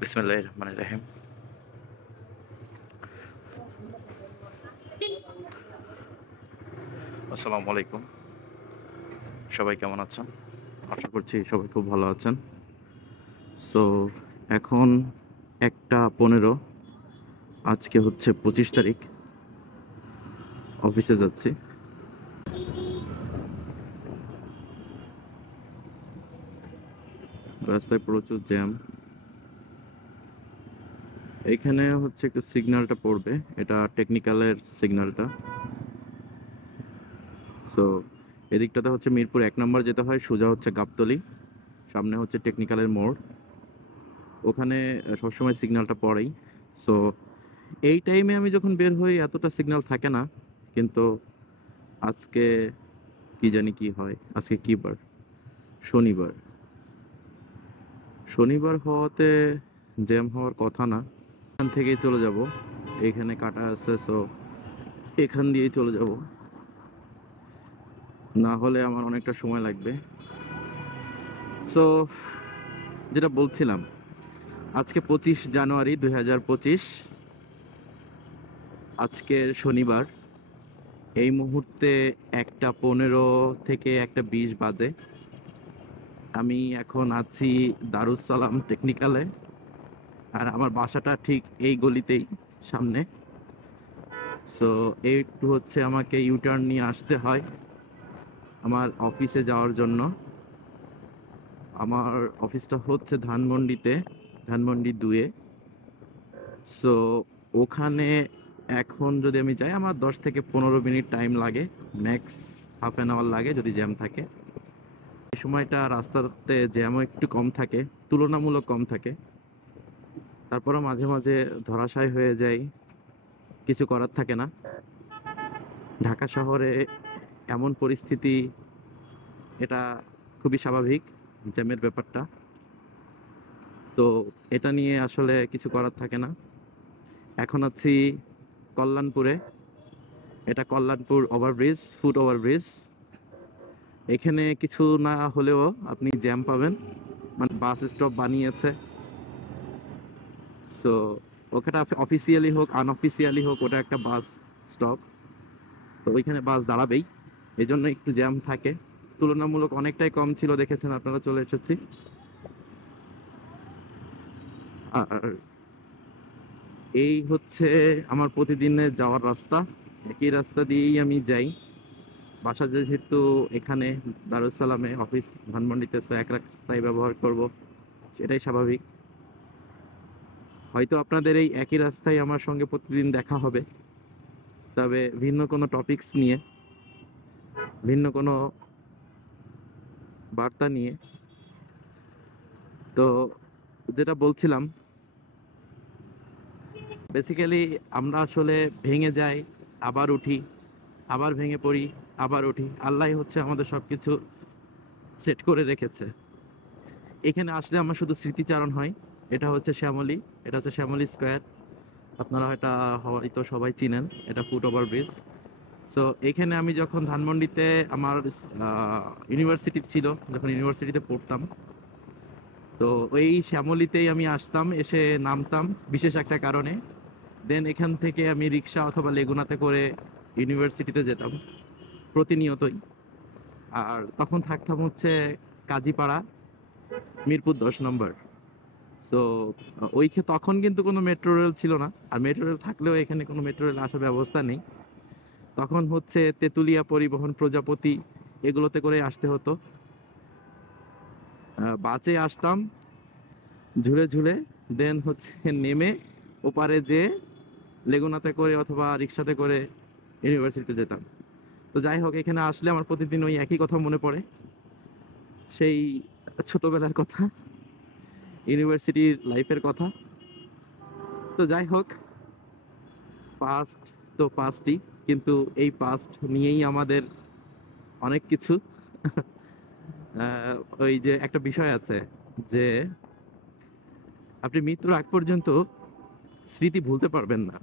বিসমিল্লাহির রহমানির রহিম। আসসালামু আলাইকুম। সবাই কেমন আছেন? আশা করছি সবাই খুব ভালো আছেন। সো এখন ১টা ১৫, আজকে হচ্ছে ২৫ তারিখ। অফিসে যাচ্ছি। রাস্তায় প্রচুর জ্যাম। এইখানে হচ্ছে একটু সিগন্যালটা পড়বে, এটা টেকনিক্যালের সিগন্যালটা। সো এদিকটাতে হচ্ছে মিরপুর ১ নম্বর যেতে হয়, সোজা হচ্ছে গাবতলী, সামনে হচ্ছে টেকনিক্যালের মোড়। ওখানে সবসময় সিগন্যালটা পড়েই। সো এই টাইমে আমি যখন বের হই এতটা সিগন্যাল থাকে না, কিন্তু আজকে কি জানি কি হয়। আজকে কি বার? শনিবার। শনিবার হওয়াতে জ্যাম হওয়ার কথা না। এখান থেকেই চলে যাব, এখানে কাটা আছে, সো এখান দিয়েই চলে যাব, না হলে আমার অনেকটা সময় লাগবে। সো যেটা বলছিলাম, আজকে ২৫ জানুয়ারি ২০২৫, আজকে শনিবার। এই মুহূর্তে ১টা ১৫ থেকে ১টা ২০ বাজে। আমি এখন আছি দারুস সালাম টেকনিক্যালে, আর আমার বাসাটা ঠিক এই গলিতেই, সামনে। সো একটু হচ্ছে আমাকে ইউটার্ন নিয়ে আসতে হয় আমার অফিসে যাওয়ার জন্য। আমার অফিসটা হচ্ছে ধানমন্ডিতে, ধানমন্ডি ২-এ। সো ওখানে এখন যদি আমি যাই, আমার ১০ থেকে ১৫ মিনিট টাইম লাগে, ম্যাক্স হাফ লাগে যদি জ্যাম থাকে। এই সময়টা রাস্তাতে জ্যামও একটু কম থাকে, তুলনামূলক কম থাকে। তারপরেও মাঝে মাঝে ধরাশায়ী হয়ে যায়, কিছু করার থাকে না। ঢাকা শহরে এমন পরিস্থিতি, এটা খুবই স্বাভাবিক, জ্যামের ব্যাপারটা। তো এটা নিয়ে আসলে কিছু করার থাকে না। এখন আছি কল্যাণপুরে, এটা কল্যাণপুর ওভারব্রিজ, ফুট ওভারব্রিজ। এখানে কিছু না হলেও আপনি জ্যাম পাবেন, মানে বাস স্টপ বানিয়েছে। সো ওখানে অফিসিয়ালি হোক আনঅফিসিয়ালি হোক, ওটা একটা বাস স্টপ। তো ওইখানে বাস দাঁড়াবেই, এই জন্য একটু জ্যাম থাকে। তুলনামূলক অনেকটাই কম ছিল, দেখেছেন আপনারা, চলে এসেছি। আর এই হচ্ছে আমার প্রতিদিনের যাওয়ার রাস্তা, একই রাস্তা দিয়েই আমি যাই। বাসা যেহেতু এখানে দারুসালামে, অফিস ধানমন্ডিতে, সো এক রাস্তায় ব্যবহার করব, সেটাই স্বাভাবিক। হয়তো আপনাদের এই একই রাস্তায় আমার সঙ্গে প্রতিদিন দেখা হবে, তবে ভিন্ন কোনো টপিকস নিয়ে, ভিন্ন কোনো বার্তা নিয়ে। তো যেটা বলছিলাম, বেসিক্যালি আমরা আসলে ভেঙে যাই, আবার উঠি, আবার ভেঙে পড়ি, আবার উঠি। আল্লাহ হচ্ছে আমাদের সব কিছু সেট করে রেখেছে। এখানে আসলে আমার শুধু স্মৃতিচারণ হয়। এটা হচ্ছে শ্যামলী, এটা হচ্ছে শ্যামলী স্কোয়ার। আপনারা এটা হয়তো সবাই চিনেন, এটা ফুট ওভার ব্রিজ। সো এখানে আমি যখন ধানমন্ডিতে আমার ইউনিভার্সিটি ছিল, যখন ইউনিভার্সিটিতে পড়তাম, তো ওই শ্যামলীতেই আমি আসতাম, এসে নামতাম বিশেষ একটা কারণে। দেন এখান থেকে আমি রিক্সা অথবা লেগুনাতে করে ইউনিভার্সিটিতে যেতাম প্রতিনিয়তই। আর তখন থাকতাম হচ্ছে কাজীপাড়া, মিরপুর ১০ নম্বর। সো তখন কিন্তু কোনো মেট্রো রেল ছিল না, আর মেট্রো রেল থাকলেও এখানে কোনো মেট্রো রেল আসার ব্যবস্থা নেই। তখন হচ্ছে তেঁতুলিয়া পরিবহন, প্রজাপতি, এগুলোতে করে আসতে হতো। বাসে আসতাম ঝুলে ঝুলে, দেন হচ্ছে নেমে ওপারে যে লেগুনাতে করে অথবা রিক্সাতে করে ইউনিভার্সিটিতে যেতাম। তো যাই হোক, এখানে আসলে আমার প্রতিদিন ওই একই কথা মনে পড়ে, সেই ছোটবেলার কথা, ইউনিভার্সিটির লাইফের কথা। তো যাই হোক, পাস্ট তো পাস্টই, কিন্তু এই পাস্ট নিয়েই আমাদের অনেক কিছু। ওই যে একটা বিষয় আছে যে আপনি মৃত্যুর আগ পর্যন্ত স্মৃতি ভুলতে পারবেন না।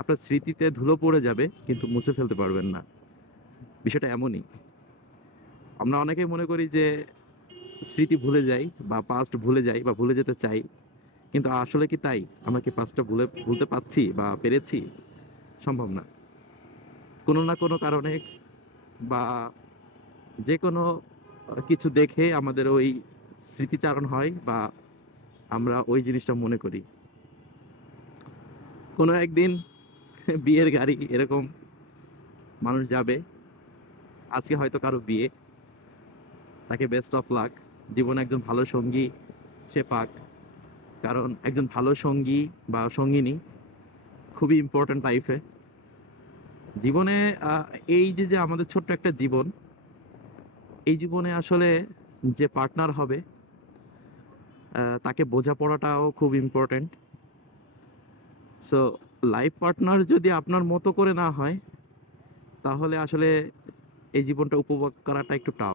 আপনার স্মৃতিতে ধুলো পড়ে যাবে, কিন্তু মুছে ফেলতে পারবেন না। বিষয়টা এমনই। আমরা অনেকেই মনে করি যে স্মৃতি ভুলে যাই বা পাস্ট ভুলে যাই বা ভুলে যেতে চাই, কিন্তু আসলে কি তাই? আমরা কি পাস্টটা ভুলতে পারছি বা পেরেছি? সম্ভব না। কোনো না কোনো কারণে বা যেকোনো কিছু দেখে আমাদের ওই স্মৃতিচারণ হয় বা আমরা ওই জিনিসটা মনে করি। কোনো একদিন বিয়ের গাড়ি এরকম মানুষ যাবে। আজকে হয়তো কারো বিয়ে, তাকে বেস্ট অফ লাক। জীবনে একজন ভালো সঙ্গী সে পাক। কারণ একজন ভালো সঙ্গী বা সঙ্গিনী খুবই ইম্পর্ট্যান্ট লাইফে। জীবনে আ এই যে আমাদের ছোট্ট একটা জীবন, এই জীবনে আসলে যে পার্টনার হবে তাকে বোঝাপড়াটাও খুব ইম্পর্ট্যান্ট। সো লাইফ পার্টনার যদি আপনার মতো করে না হয়, তাহলে আসলে এই জীবনটা উপভোগ করাটা একটু টাফ।